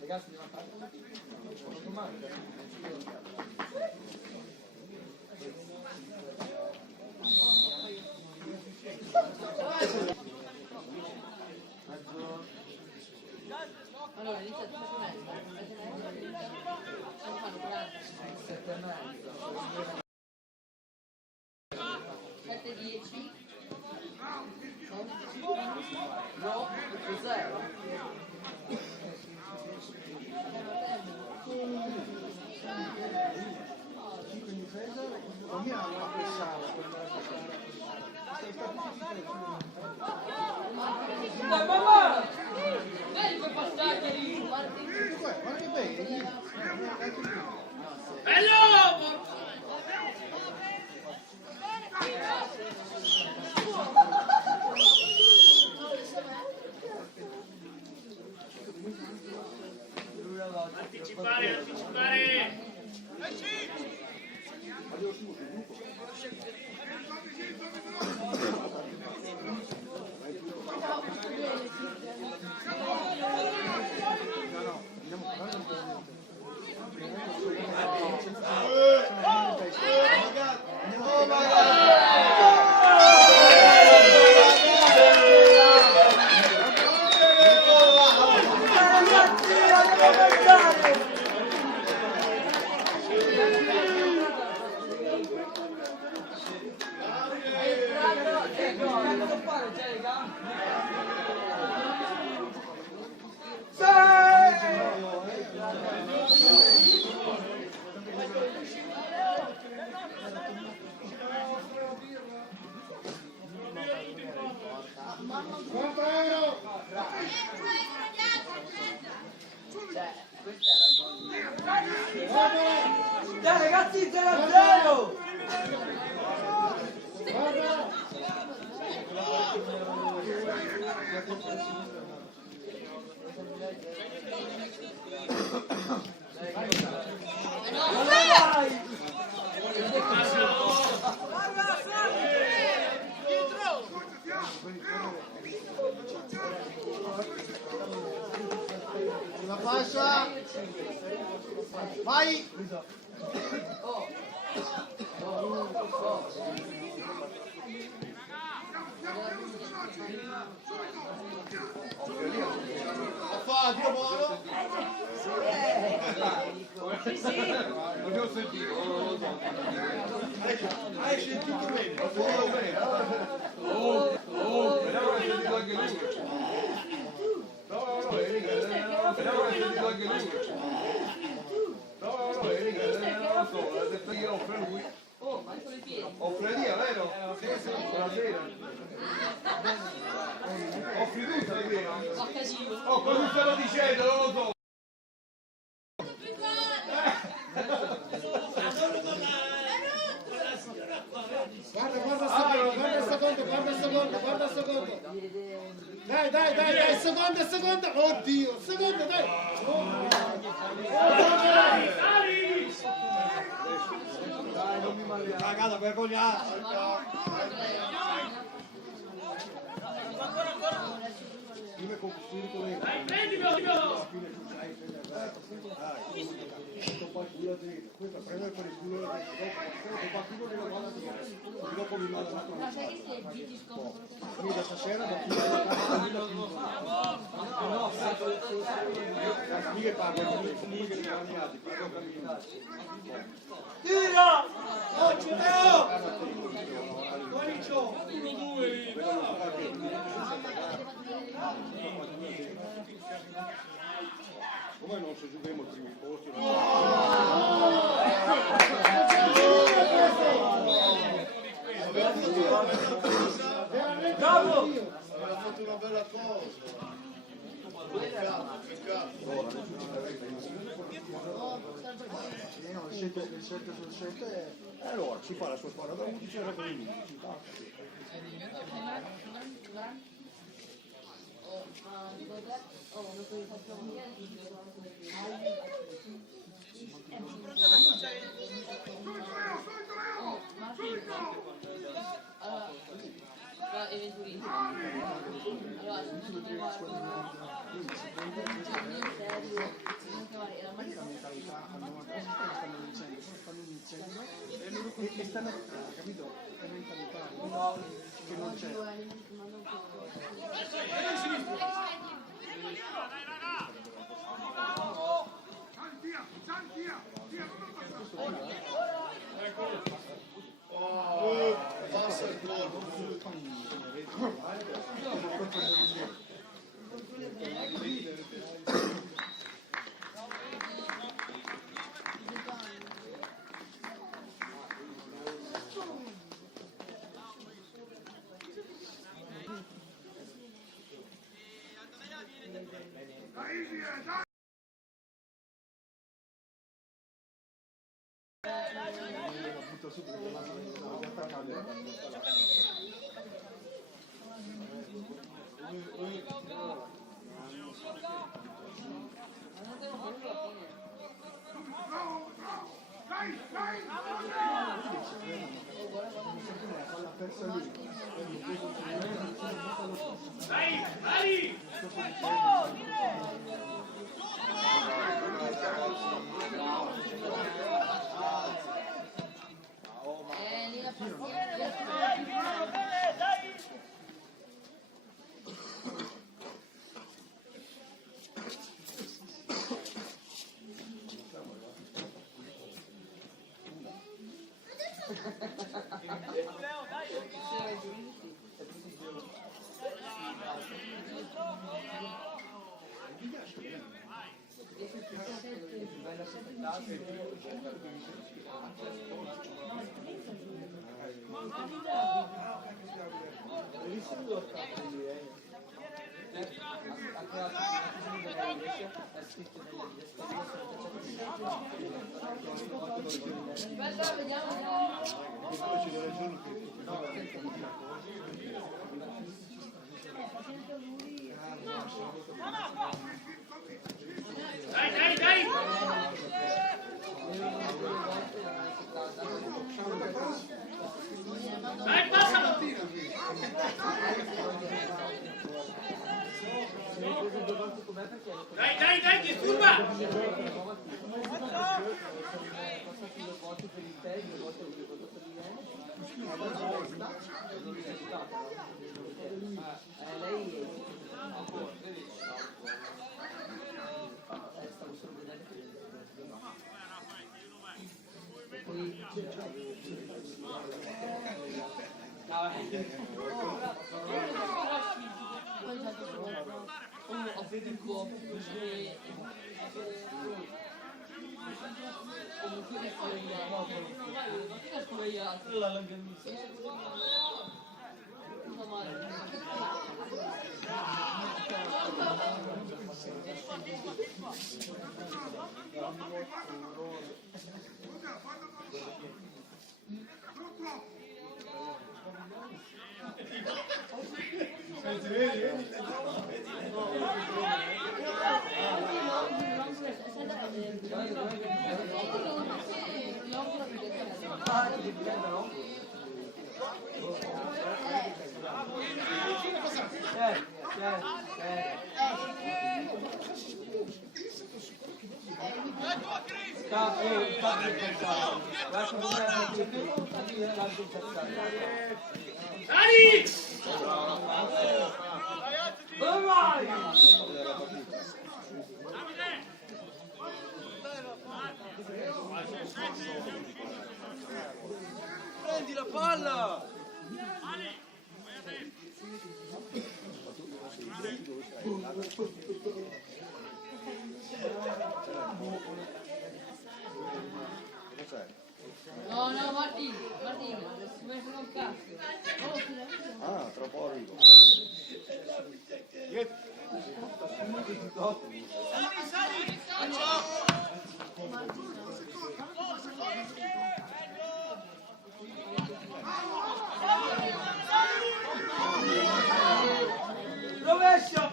Ragazzi, Allora, inizia a 7:10. no, cos'è? Dai, mamma! Vedi quei passaggi lì? Guarda che bello! Anticipare! Dai ragazzi, 0-0! Una fascia. Vai. Fa, Dio buono. L'abbiamo sentito, non lo so. Hai sentito bene? Speriamo che sentito anche lui. No, Erika, speriamo che sentito anche lui. No, Erika, non so, ha detto che offre lui. Oh, ma con i piedi. Offre via, vero? Buonasera. Offri tutto, vero? Fa casino. Oh, cosa stavo dicendo? Non lo so. Guarda il secondo. Dai, secondo. Oddio, secondo, dai. Cagata, vergognata! Ma sai che se ti scopro Stasera Tira! come non si giochiamo ai primi posti? Bravo! fatto una bella cosa. Peccato, peccato. No, le scelte sono scelte. Allora si fa la sua squadra da 11 e la da 11. E stanno, capito? È mentalità, che non c'è. Passa il colpo. Dai, disturba! Prendi la palla! No, Martino, mi hai fatto un cazzo. Ah, tra poco arrivo. Rovescio!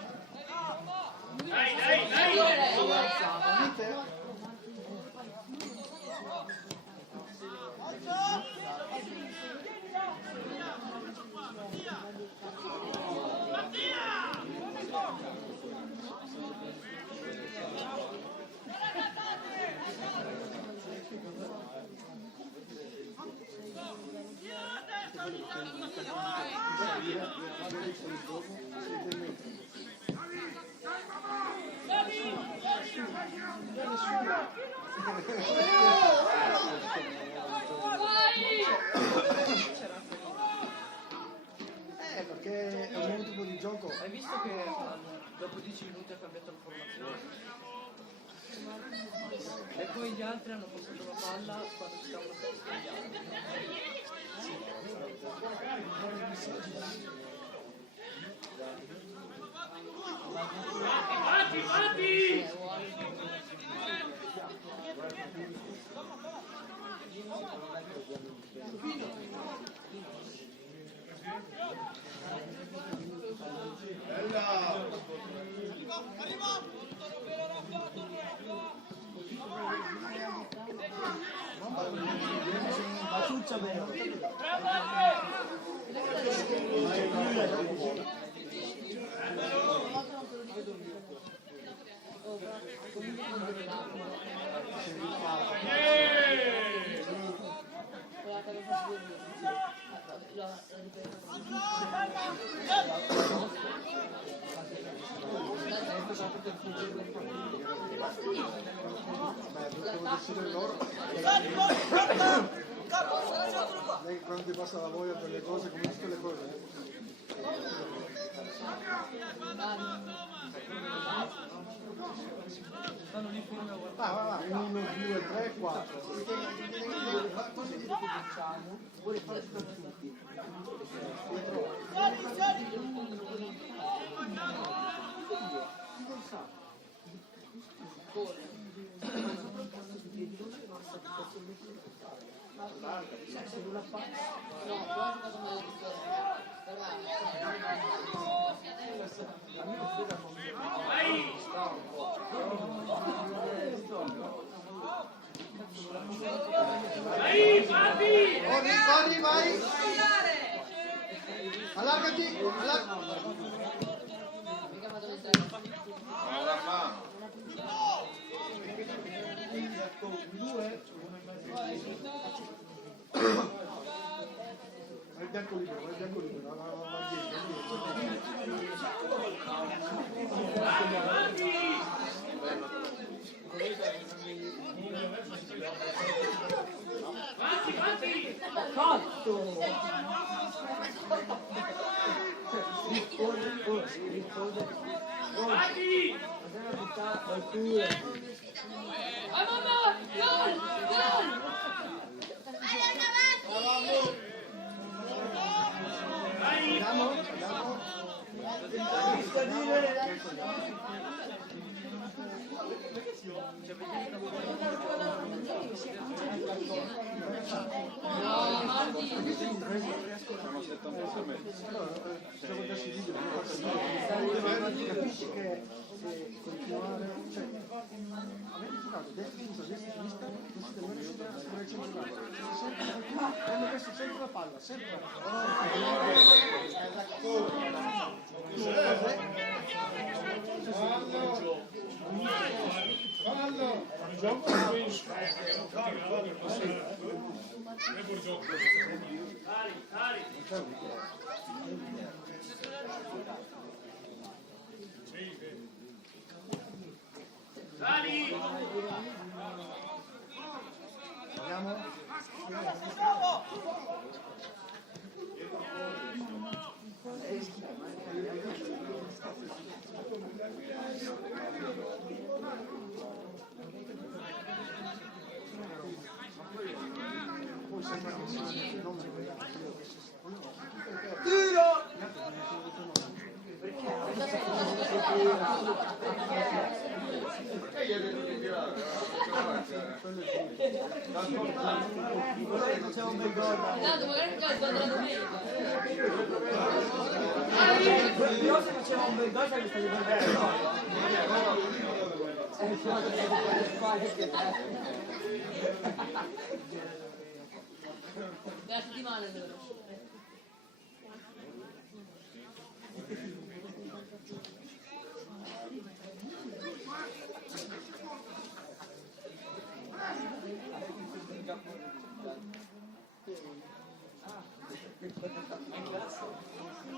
Perché è un nuovo tipo di gioco. Hai visto che dopo 10 minuti ha cambiato la formazione? E poi gli altri hanno passato la palla quando si stavano per sbagliare. Ciuccia vero. Lei quando ti passa la voglia per le cose, come tutte le cose. Stanno lì fermi a guardare. Va, 1, 2, 3, 4. Così ricominciamo. Vuole fare per tutti. Se non la fa, no, però ha giocato male Corri, vai! Allargati! mica fatto le Vai il bianco libero, vai il bianco libero. Fatto! Risponde. Vai! mamma! Gol! Gol! No, Marti! Siamo a 70 metri. Capisci che se continuare, cioè, avete giocato destra, sinistra, hanno messo sempre la palla, sempre. Perché gli hai detto di tirare? Magari facciamo un bel gol. Tanto magari già il gol della domenica. Però se facciamo un bel gol sarebbe stato Della settimana vero.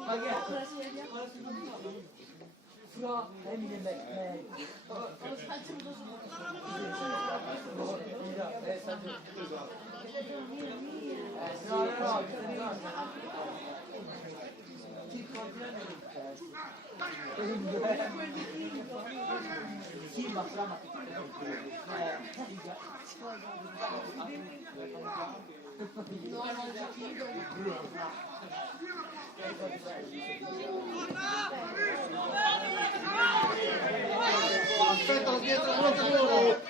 Ma che è? Fra Emily e me. Sì, ma fra ma No, non capito. Aspettalo dietro il giocatore.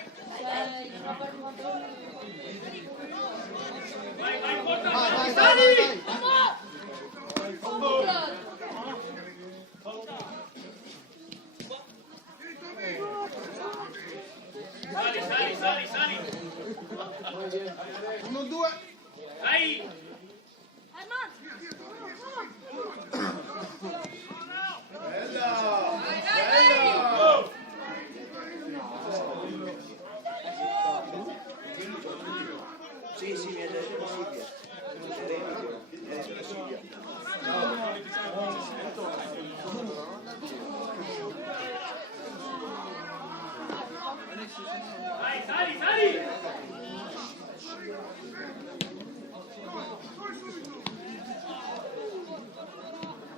Vai, vai. Sali. 1-2. Dai! Sì, mi ha detto Silvia. Sali!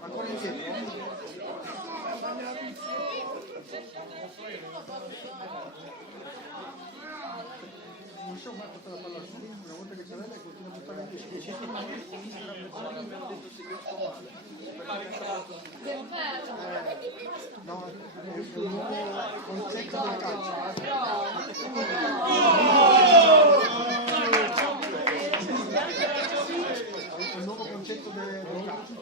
Ancora indietro. Non so mai portare la palla al centro, una volta che c'è lei continua a buttare in Devo farlo. No, è un nuovo concetto del calcio. È un nuovo concetto del calcio.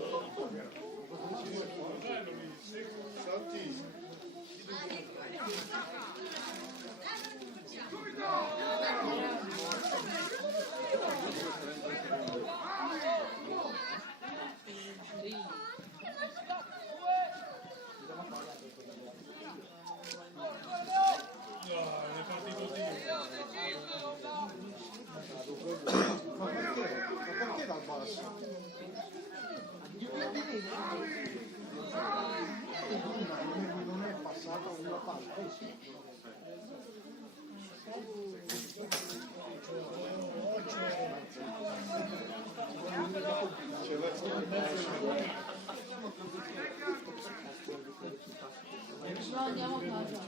Ma perché dal basso? Non è passata una palla. No, andiamo a casa.